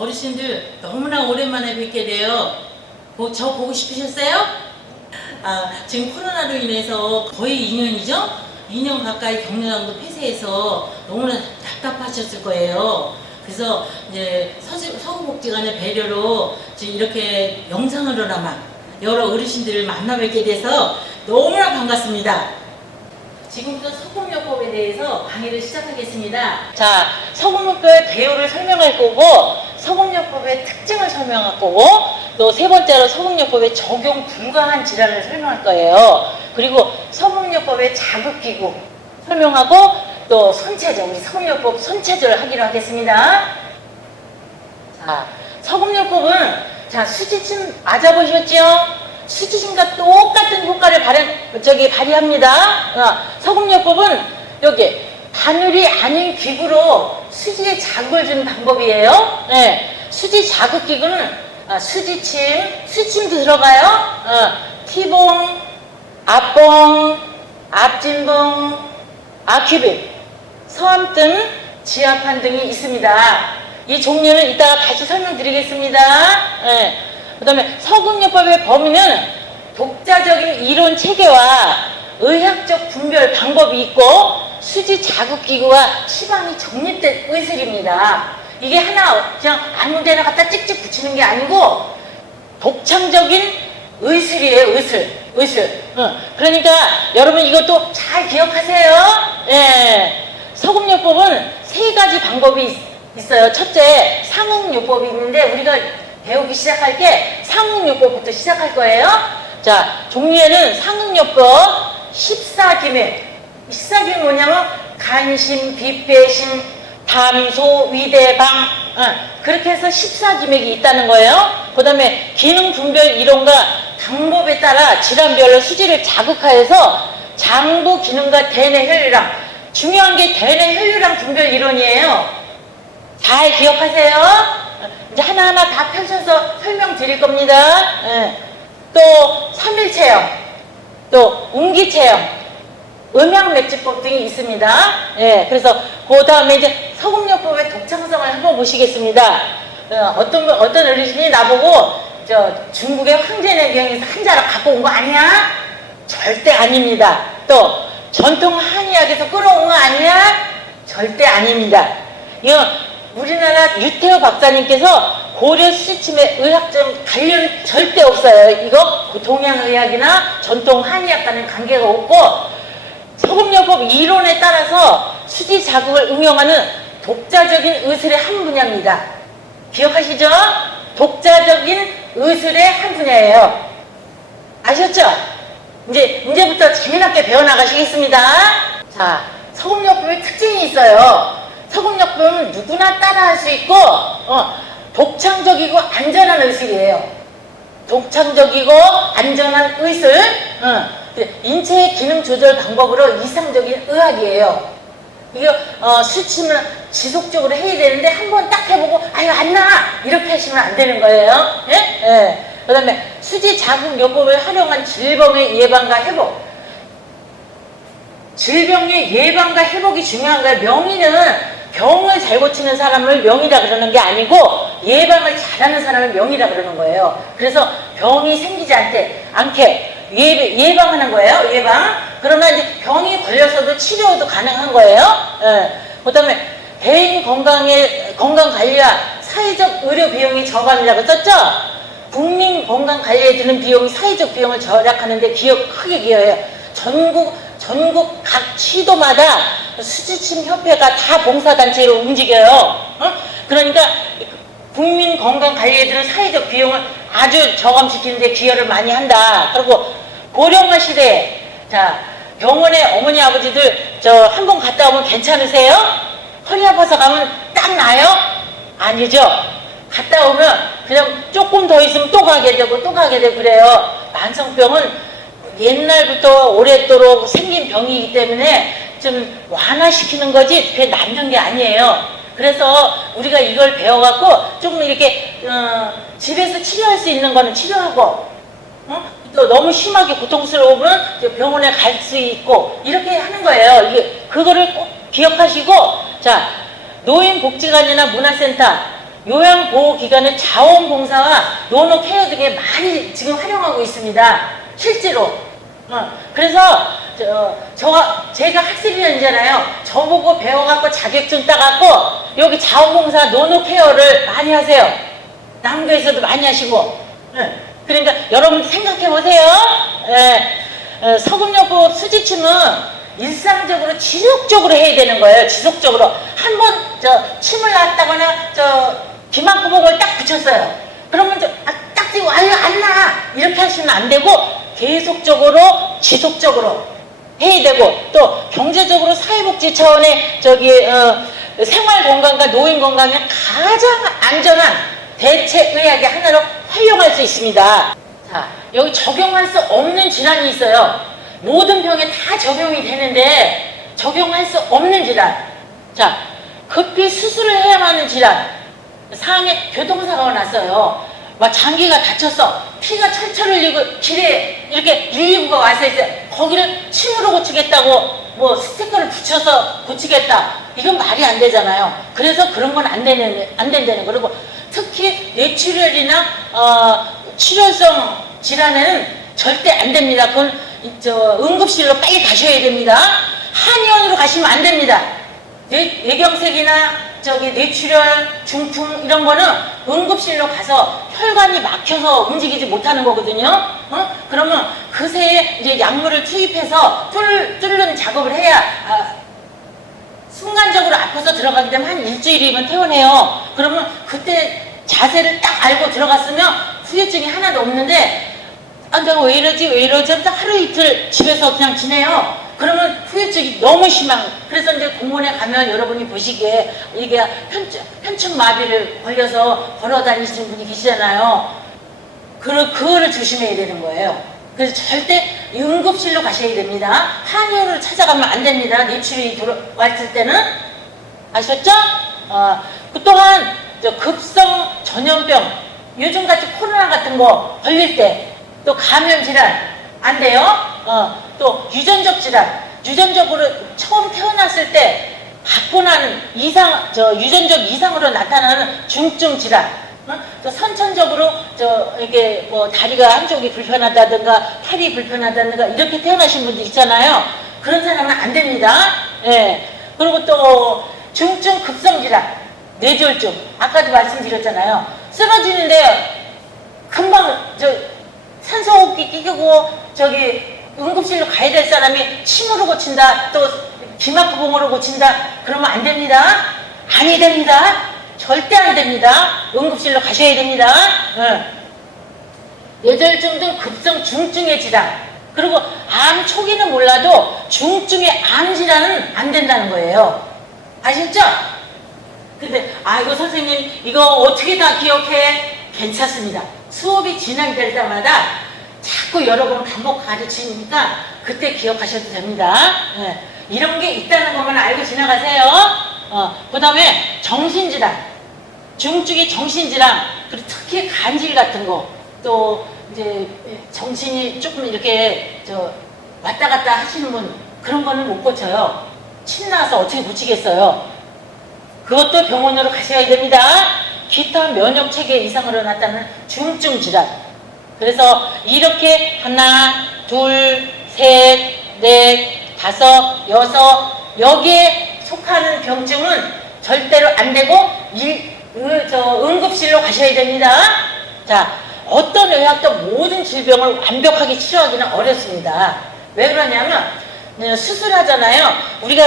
어르신들 너무나 오랜만에 뵙게 돼요. 저 보고 싶으셨어요? 지금 코로나로 인해서 거의 2년이죠? 2년 가까이 경로당도 폐쇄해서 너무나 답답하셨을 거예요. 그래서 이제 서구복지관의 배려로 지금 이렇게 영상으로나마 여러 어르신들을 만나 뵙게 돼서 너무나 반갑습니다. 지금부터 서금요법에 대해서 강의를 시작하겠습니다. 자, 서금요법의 개요를 설명할 거고, 서금요법의 특징을 설명할 거고, 또 세 번째로 서금요법의 적용 불가한 질환을 설명할 거예요. 그리고 서금요법의 자극기구 설명하고, 또 손체절, 우리 서금요법 손체절 하기로 하겠습니다. 자, 서금요법은 자, 수지침 맞아보셨죠? 수지침과 똑같은 효과를 발휘합니다. 서금요법은 여기 바늘이 아닌 기구로 수지에 자극을 주는 방법이에요. 네, 수지 자극 기구는 수지침도 들어가요. T봉, 앞봉, 앞진봉, 아큐빅, 서암등, 지압판 등이 있습니다. 이 종류는 이따가 다시 설명드리겠습니다. 네. 그 다음에 서금요법의 범위는 독자적인 이론 체계와 의학적 분별 방법이 있고 수지 자극기구와 치방이 정립된 의술입니다. 이게 하나 그냥 아무 데나 갖다 찍찍 붙이는 게 아니고 독창적인 의술이에요. 의술. 그러니까 여러분 이것도 잘 기억하세요. 예. 서금요법은 세 가지 방법이 있어요. 첫째, 상응요법이 있는데 우리가 배우기 시작할 때 상응요법부터 시작할 거예요. 자, 종류에는 상응요법 14기맥. 14기맥 뭐냐면 간심, 비배심, 담소, 위대방 그렇게 해서 14기맥이 있다는 거예요. 그 다음에 기능 분별 이론과 방법에 따라 질환별로 수지를 자극하여서 장부 기능과 대뇌 혈류량, 중요한 게 대뇌 혈류량 분별 이론이에요. 잘 기억하세요. 이제 하나하나 다 펼쳐서 설명드릴 겁니다. 또 3일 체형, 또 운기 체형, 음양맥주법 등이 있습니다. 그래서 그 다음에 이제 서금요법의 독창성을 한번 보시겠습니다. 어떤 어르신이 나보고 중국의 황제내병에서 한자를 갖고 온 거 아니야? 절대 아닙니다. 또 전통 한의학에서 끌어온 거 아니야? 절대 아닙니다. 이거 우리나라 유태우 박사님께서 고려 수지침의 의학적 관련은 절대 없어요. 이거 동양의학이나 전통 한의학과는 관계가 없고 서금요법 이론에 따라서 수지 자극을 응용하는 독자적인 의술의 한 분야입니다. 기억하시죠? 독자적인 의술의 한 분야예요. 아셨죠? 이제부터 재미나게 배워나가시겠습니다. 자, 서금요법의 특징이 있어요. 서금요법은 누구나 따라할 수 있고 독창적이고 안전한 의술이에요. 독창적이고 안전한 의술, 인체의 기능 조절 방법으로 이상적인 의학이에요. 이거 수침을 지속적으로 해야 되는데 한 번 딱 해보고 아유 안 나! 이렇게 하시면 안 되는 거예요. 그 다음에 수지 자극요법을 활용한 질병의 예방과 회복. 질병의 예방과 회복이 중요한 거예요. 명의는 병을 잘 고치는 사람을 명의라 그러는 게 아니고 예방을 잘하는 사람을 명의라 그러는 거예요. 그래서 병이 생기지 않게 예방하는 거예요. 예방. 그러나 이제 병이 걸려서도 치료도 가능한 거예요. 그 다음에 개인 건강관리와 사회적 의료 비용이 저감이라고 썼죠? 국민 건강관리에 드는 비용이 사회적 비용을 절약하는데 크게 기여해요. 전국 각 시도마다 수지침협회가 다 봉사단체로 움직여요. 그러니까 국민 건강관리에 드는 사회적 비용을 아주 저감시키는데 기여를 많이 한다. 그리고 고령화 시대에 자 병원에 어머니 아버지들 한 번 갔다 오면 괜찮으세요? 허리 아파서 가면 딱 나요? 아니죠. 갔다 오면 그냥 조금 더 있으면 또 가게 되고 그래요. 만성병은 옛날부터 오랫도록 생긴 병이기 때문에 좀 완화시키는 거지 그게 낫는 게 아니에요. 그래서 우리가 이걸 배워갖고 조금 이렇게 집에서 치료할 수 있는 거는 치료하고 또 너무 심하게 고통스러우면 병원에 갈 수 있고 이렇게 하는 거예요. 그거를 꼭 기억하시고 자 노인복지관이나 문화센터 요양보호기관의 자원봉사와 노노케어 등에 많이 지금 활용하고 있습니다. 실제로. 그래서 제가 학생이잖아요. 저보고 배워갖고 자격증 따갖고 여기 자원봉사 노노케어를 많이 하세요. 남교에서도 많이 하시고. 그러니까 여러분 생각해보세요. 서금요법 수지침은 일상적으로 지속적으로 해야 되는 거예요. 지속적으로. 한번 침을 놨다거나 기만구멍을 딱 붙였어요. 그러면 딱 띄고 안 나. 이렇게 하시면 안 되고 계속적으로 지속적으로 해야 되고, 또 경제적으로 사회복지 차원의 생활 건강과 노인 건강에 가장 안전한 대체 의학의 하나로 활용할 수 있습니다. 자, 여기 적용할 수 없는 질환이 있어요. 모든 병에 다 적용이 되는데 적용할 수 없는 질환. 자, 급히 수술을 해야만 하는 질환. 상해 교통사고가 났어요. 막 장기가 다쳤어. 피가 철철 흘리고 길에 이렇게 119가 와서 이제 거기를 침으로 고치겠다고 뭐 스티커를 붙여서 고치겠다. 이건 말이 안 되잖아요. 그래서 그런 건 안 된다는 거. 그리고 특히 뇌출혈이나 출혈성 질환에는 절대 안 됩니다. 그건 응급실로 빨리 가셔야 됩니다. 한의원으로 가시면 안 됩니다. 뇌경색이나 뇌출혈, 중풍 이런 거는 응급실로 가서 혈관이 막혀서 움직이지 못하는 거거든요. 그러면 그새 이제 약물을 투입해서 뚫는 작업을 해야 순간적으로 아파서 들어가게 되면 한 일주일이면 퇴원해요. 그러면 그때 자세를 딱 알고 들어갔으면 후유증이 하나도 없는데 내가 왜 이러지 딱 하루 이틀 집에서 그냥 지내요. 그러면 후유증이 너무 심한. 그래서 이제 공원에 가면 여러분이 보시기에 이게 편충마비를 걸려서 걸어 다니시는 분이 계시잖아요. 그거를 조심해야 되는 거예요. 그래서 절대 응급실로 가셔야 됩니다. 한의원으로 찾아가면 안 됩니다. 뇌출혈이 왔을 때는. 아셨죠? 또한 급성 전염병, 요즘같이 코로나 같은 거 걸릴 때, 또 감염 질환 안 돼요. 또 유전적 질환, 유전적으로 처음 태어났을 때 갖고 나는 유전적 이상으로 나타나는 중증 질환, 또 선천적으로 이게 뭐 다리가 한쪽이 불편하다든가 팔이 불편하다든가 이렇게 태어나신 분들 있잖아요. 그런 사람은 안 됩니다. 그리고 또 중증 급성 질환, 뇌졸중, 아까도 말씀드렸잖아요. 쓰러지는데 금방 산소호흡기 끼고 응급실로 가야 될 사람이 침으로 고친다, 또 기막구멍으로 고친다, 그러면 안 됩니다. 아니 됩니다. 절대 안 됩니다. 응급실로 가셔야 됩니다. 뇌졸중 등 급성 중증의 질환, 그리고 암 초기는 몰라도 중증의 암 질환은 안 된다는 거예요. 아셨죠? 근데 아이고 선생님 이거 어떻게 다 기억해? 괜찮습니다. 수업이 진행될 때마다 자꾸 여러 번 반복 가르치니까 그때 기억하셔도 됩니다. 이런 게 있다는 것만 알고 지나가세요. 그 다음에 정신질환, 중증의 정신질환, 그리고 특히 간질 같은 거, 또 이제 정신이 조금 이렇게 왔다 갔다 하시는 분, 그런 거는 못 고쳐요. 침 나와서 어떻게 고치겠어요? 그것도 병원으로 가셔야 됩니다. 기타 면역 체계 이상으로 나타나는 중증 질환. 그래서 이렇게 하나, 둘, 셋, 넷, 다섯, 여섯, 여기에 속하는 병증은 절대로 안 되고 응급실로 가셔야 됩니다. 자, 어떤 의학도 모든 질병을 완벽하게 치료하기는 어렵습니다. 왜 그러냐면 수술하잖아요. 우리가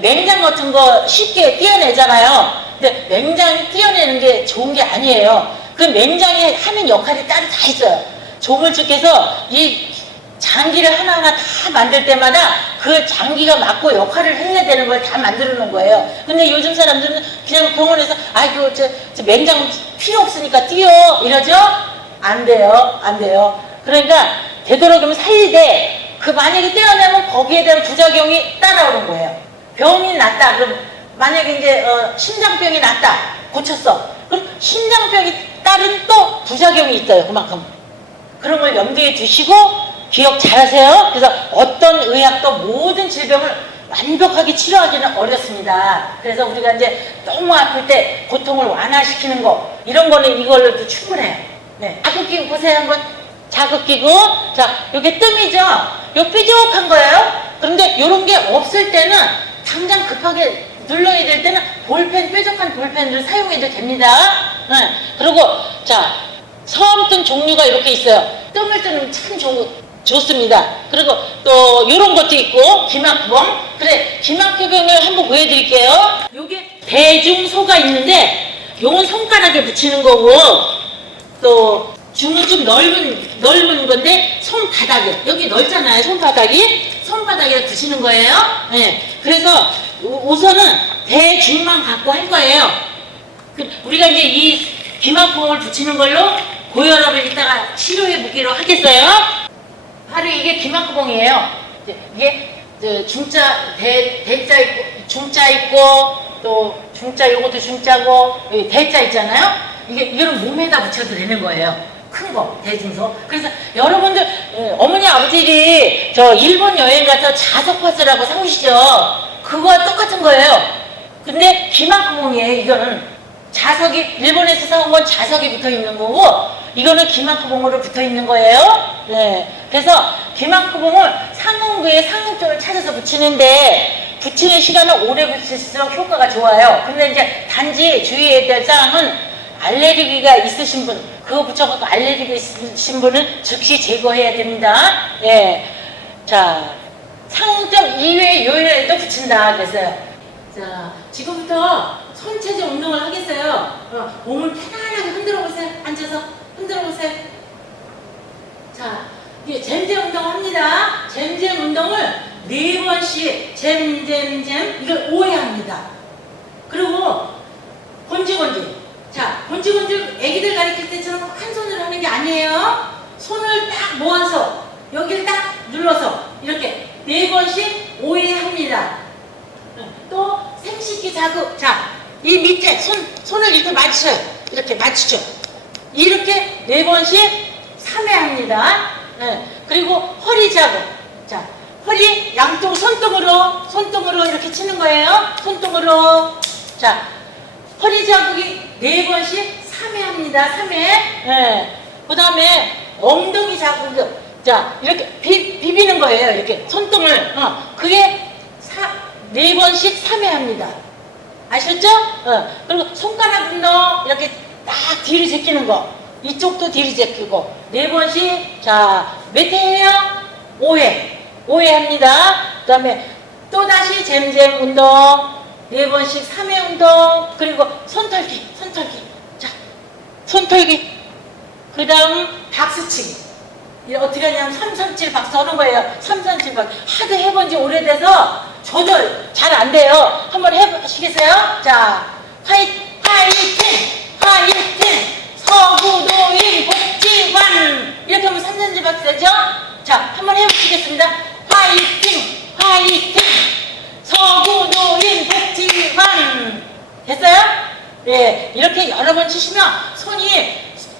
맹장 같은 거 쉽게 떼어내잖아요. 근데 맹장이 떼어내는 게 좋은 게 아니에요. 그 맹장이 하는 역할이 따로 다 있어요. 조물주께서 이 장기를 하나하나 다 만들 때마다 그 장기가 맞고 역할을 해야 되는 걸 다 만들어 놓은 거예요. 근데 요즘 사람들은 그냥 병원에서 아이고 저 맹장 필요 없으니까 띄어 이러죠? 안 돼요. 안 돼요. 그러니까 되도록이면 살리되 그 만약에 떼어내면 거기에 대한 부작용이 따라오는 거예요. 병이 났다. 그럼 만약에 이제 심장병이 났다. 고쳤어. 그럼 심장병이 따른 또 부작용이 있어요. 그만큼. 그런 걸 염두에 두시고 기억 잘 하세요. 그래서 어떤 의학도 모든 질병을 완벽하게 치료하기는 어렵습니다. 그래서 우리가 이제 너무 아플 때 고통을 완화시키는 거, 이런 거는 이걸로도 충분해요. 네. 자극기구 보세요, 한번. 자극기구. 자, 요게 뜸이죠? 요 뾰족한 거예요. 그런데 요런 게 없을 때는 당장 급하게 눌러야 될 때는 볼펜, 뾰족한 볼펜을 사용해도 됩니다. 네. 그리고, 자, 섬뜸 종류가 이렇게 있어요. 뜸을 뜨는 참 좋습니다. 그리고 또 요런 것도 있고, 기막구멍. 그래, 기막구멍을 한번 보여드릴게요. 요게 대중소가 있는데, 요건 손가락에 붙이는 거고, 또 중은 좀 넓은 건데, 손바닥에, 여기 넓잖아요, 손바닥에 붙이는 거예요. 네. 그래서 우선은 대중만 갖고 할 거예요. 우리가 이제 이 기막구멍을 붙이는 걸로 고혈압을 이따가 치료해 보기로 하겠어요. 바로 이게 기막구멍이에요. 이게 중자, 대자 있고, 중자 있고, 또 중자, 요것도 중자고, 여기 대자 있잖아요. 이거는 몸에다 붙여도 되는 거예요. 큰 거, 대중소. 그래서 여러분들, 어머니, 아버지들이 저 일본 여행 가서 자석파스라고 사오시죠? 그거와 똑같은 거예요. 근데 기막구멍이에요, 이거는. 자석이, 일본에서 사온 건 자석이 붙어 있는 거고, 이거는 기막구멍으로 붙어 있는 거예요. 네. 그래서 기막구멍을 상응부의 상응쪽을 찾아서 붙이는데, 붙이는 시간은 오래 붙일수록 효과가 좋아요. 근데 이제 단지 주의해야 될 사항은 알레르기가 있으신 분, 그거 붙여갖고 알레르기가 있으신 분은 즉시 제거해야 됩니다. 예. 자, 상응점 이외의 요일에도 붙인다 그랬어요. 자, 지금부터 손체제 운동을 하겠어요. 몸을 편안하게 흔들어 보세요. 앉아서 흔들어 보세요. 자, 이게 잼잼 운동 합니다. 잼잼 운동을 4번씩 잼잼잼, 이걸 5회 합니다. 그리고 곤지곤지. 자, 곤지곤지 애기들 가르칠 때처럼 한 손으로 하는 게 아니에요. 손을 딱 모아서 여기를 딱 눌러서 이렇게 4번씩 5회 합니다. 또 생식기 자극. 자, 이 밑에 손을 이렇게 맞춰요. 이렇게 맞추죠. 이렇게 4번씩 3회 합니다. 네. 그리고 허리 자극. 자, 허리 양쪽 손등으로 이렇게 치는 거예요. 손등으로. 자, 허리 자극이 4번씩 3회 합니다. 3회. 네. 그 다음에 엉덩이 자극. 자, 이렇게 비비는 거예요. 이렇게 손등을. 그게 4번씩 3회 합니다. 아셨죠? 그리고 손가락 운동 이렇게 딱 뒤로 제끼는 거. 이쪽도 뒤로 제끼고 4번씩. 자, 몇 회예요? 5회 합니다. 그 다음에 또다시 잼잼 운동 4번씩 3회 운동. 그리고 손털기. 자, 손털기. 그 다음 박수치기. 어떻게 하냐면 337 박수 하는 거예요. 337 박수. 하도 해본 지 오래돼서 저도 잘 안 돼요. 한번 해보시겠어요? 자, 화이팅! 서구도인 복지관. 이렇게 하면 337 박수 되죠? 자, 한번 해보시겠습니다. 화이팅! 서구도인 복지관. 됐어요? 네, 이렇게 여러 번 치시면 손이,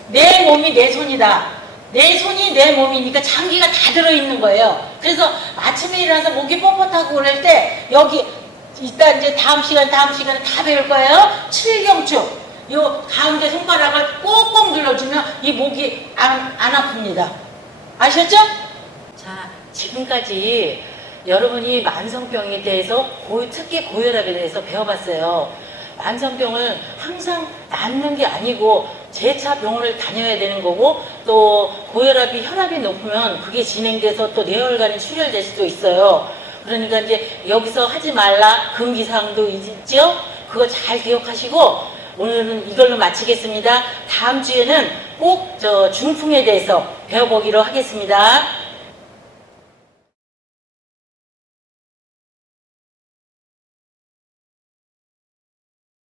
내 몸이 내 손이다. 내 손이 내 몸이니까 장기가 다 들어있는 거예요. 그래서 아침에 일어나서 목이 뻣뻣하고 그럴 때 여기 이따 이제 다음 시간에 다 배울 거예요. 칠경축. 요 가운데 손가락을 꼭꼭 눌러주면 이 목이 안 아픕니다. 아셨죠? 자, 지금까지 여러분이 만성병에 대해서 특히 고혈압에 대해서 배워봤어요. 만성병을 항상 낫는 게 아니고 재차 병원을 다녀야 되는 거고, 또 고혈압이 혈압이 높으면 그게 진행돼서 또 뇌혈관이 출혈될 수도 있어요. 그러니까 이제 여기서 하지 말라 금기사항도 있죠. 그거 잘 기억하시고 오늘은 이걸로 마치겠습니다. 다음 주에는 꼭 중풍에 대해서 배워보기로 하겠습니다.